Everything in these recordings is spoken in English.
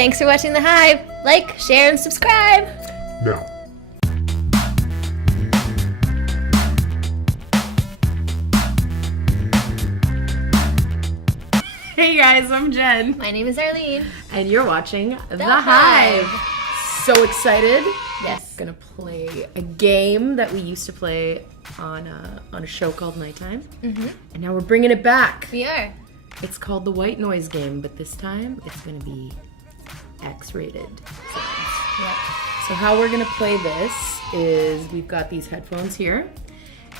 Thanks for watching The Hive. Like, share, and subscribe. Now. Hey guys, I'm Jen. My name is Arlene. And you're watching The Hive. So excited. Yes. We're gonna play a game that we used to play on a show called Nighttime. Mm-hmm. And now we're bringing it back. We are. It's called the White Noise Game, but this time it's gonna be X-rated sounds. Yep. So how we're gonna play this is we've got these headphones here,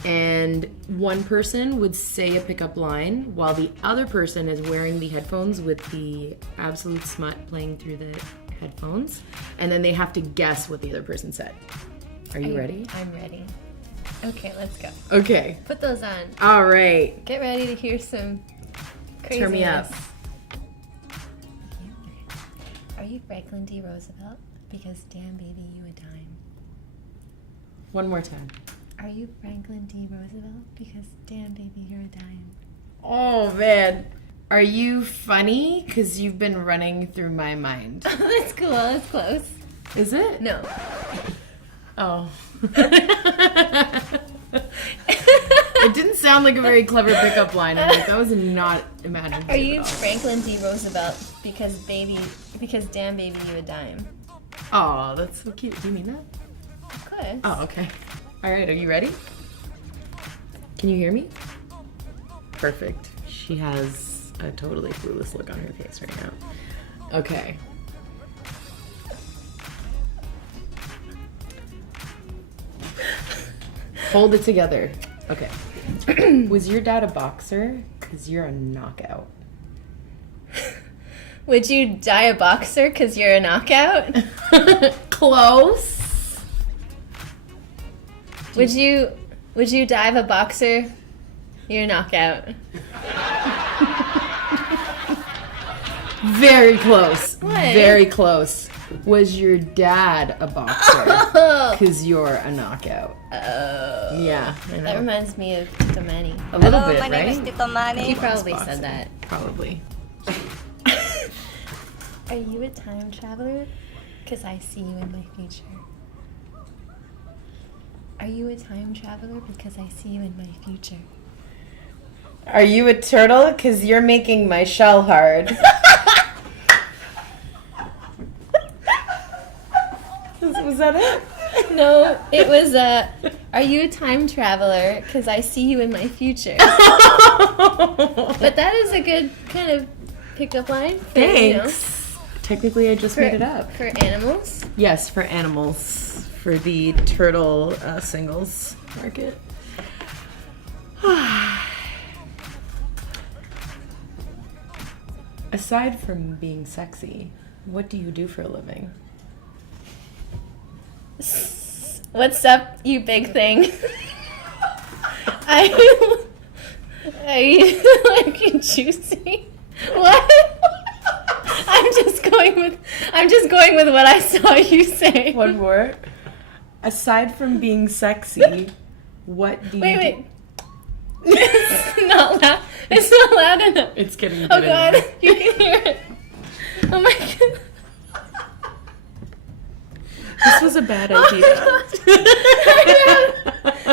and one person would say a pickup line while the other person is wearing the headphones with the absolute smut playing through the headphones, and then they have to guess what the other person said. Are you ready? I'm ready. Okay, let's go. Okay. Put those on. All right. Get ready to hear some craziness. Turn me up. Are you Franklin D. Roosevelt? Because damn baby, you a dime. One more time. Are you Franklin D. Roosevelt? Because damn baby, you're a dime. Oh man. Are you funny? Because you've been running through my mind. That's cool. That's close. Is it? No. Oh. It didn't sound like a very clever pickup line. I'm like, that was not imaginative. Are you at all. Franklin D. Roosevelt? Because damn baby, you a dime. Oh, that's so cute. Do you mean that? Of course. Oh, okay. All right, are you ready? Can you hear me? Perfect. She has a totally clueless look on her face right now. Okay. Hold it together. Okay. Was your dad a boxer? Because you're a knockout. Would you die a boxer because you're a knockout? Close. Would you dive a boxer? You're a knockout. Very close. What? Very close. Was your dad a boxer? Oh. Because you're a knockout. Oh. Yeah, I know. That reminds me of Tito Manny. A little bit, my name is right? Tito Manny. He probably That's said possible. that. Probably. Are you a time traveler? Because I see you in my future. Are you a time traveler? Because I see you in my future. Are you a turtle? Because you're making my shell hard. Was that it? No, it was are you a time traveler? Because I see you in my future. But that is a good kind of pickup line. For, Thanks. Technically, I just made it up. For animals. Yes, for animals. For the turtle singles market. Aside from being sexy, what do you do for a living? What's up, you big thing? Are you like juicy? What? I'm just going with what I saw you say. One more. Aside from being sexy, what do you do? Wait. It's not loud. It's not loud enough. It's getting good. Oh god, you can hear it. Oh my god. This was a bad idea.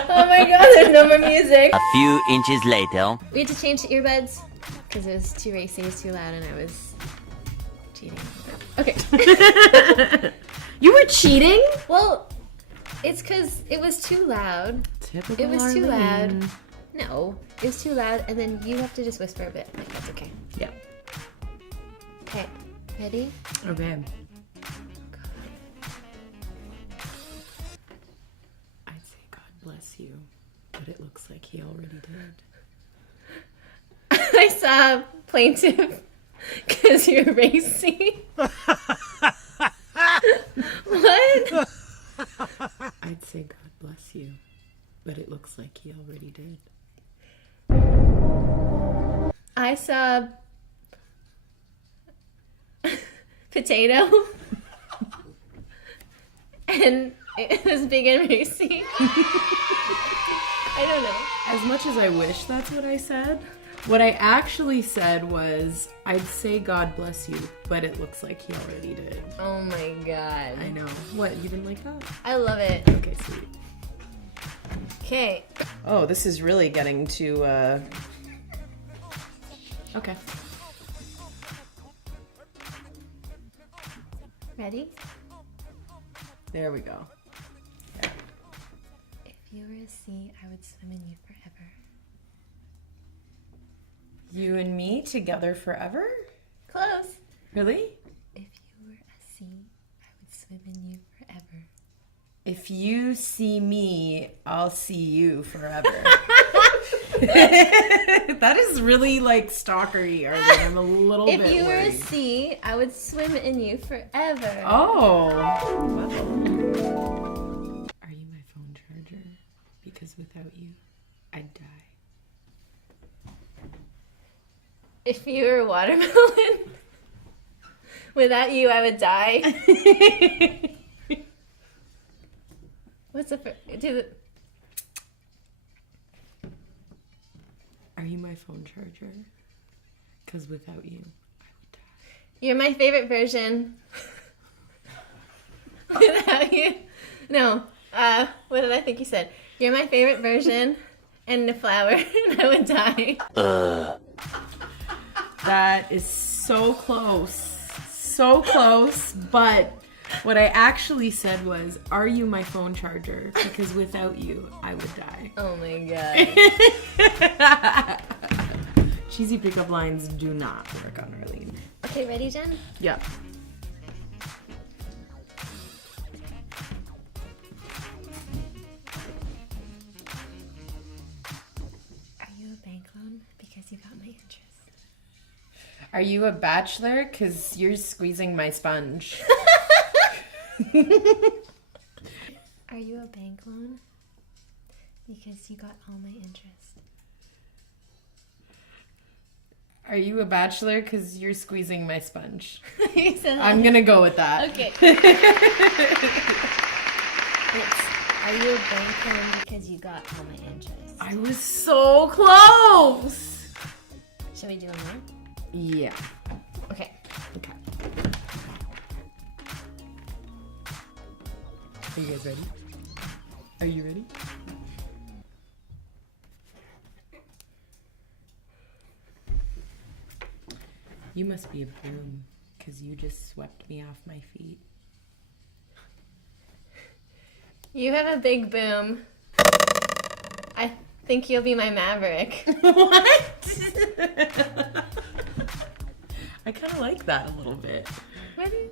Oh my god, there's no more music. A few inches later. We had to change the earbuds because it was too racy, it was too loud, and I was cheating. Okay. You were cheating? Well, it's because it was too loud. Typical It was too Arlene. loud. No, it was too loud, and then you have to just whisper a bit. Like, that's okay. Yeah. Okay, ready? Okay. I'd say God bless you, but it looks like he already did. I saw plaintiff because you're racy. What? I'd say God bless you, but it looks like he already did. I saw potato and it was big and racy. I don't know. As much as I wish that's what I said, What I actually said was, I'd say God bless you, but it looks like he already did. Oh my god. I know. What, you didn't like that? I love it. Okay, sweet. Okay. Oh, this is really getting to, Okay. Ready? There we go. If you were a sea, I would swim in you forever. You and me together forever? Close. Really? If you were a sea, I would swim in you forever. If you see me, I'll see you forever. That is really like stalkery, Arlene. I'm a little bit If you were a worried. sea, I would swim in you forever. Oh. Are you my phone charger? Because without you, I'd die. If you were a watermelon, without you, I would die. What's the Are you my phone charger? Because without you, I would die. You're my favorite version. Without you. No. What did I think you said? You're my favorite version and a flower and I would die. That is so close. So close, but what I actually said was, are you my phone charger? Because without you, I would die. Oh my god. Cheesy pickup lines do not work on Arlene. Okay, ready, Jen? Yeah. Are you a bank loan? Because you got my interest. Are you a bachelor? Because you're squeezing my sponge. Are you a bank loan? Because you got all my interest. Are you a bachelor? Because you're squeezing my sponge. You said that. I'm gonna go with that. Okay. It's, are you a bank loan because you got all my interest? I was so close! Should we do one more? Yeah. Okay. Okay. Are you guys ready? Are you ready? You must be a broom, because you just swept me off my feet. You have a big boom. I think you'll be my maverick. What? I kind of like that a little bit. Ready?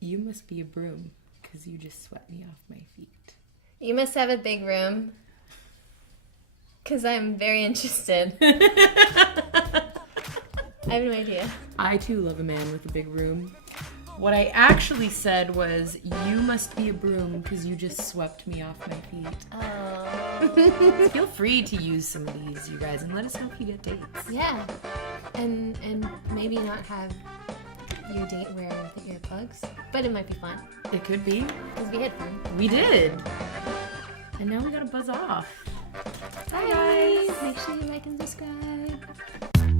You must be a broom, because you just swept me off my feet. You must have a big room. Because I'm very interested. I have no idea. I too love a man with a big room. What I actually said was, you must be a broom because you just swept me off my feet. Oh. Feel free to use some of these, you guys, and let us know if you get dates. Yeah. And maybe not have your date wear the earplugs. But it might be fun. It could be. Because we had fun. We did. And now we gotta buzz off. Bye guys. Make sure you like and subscribe.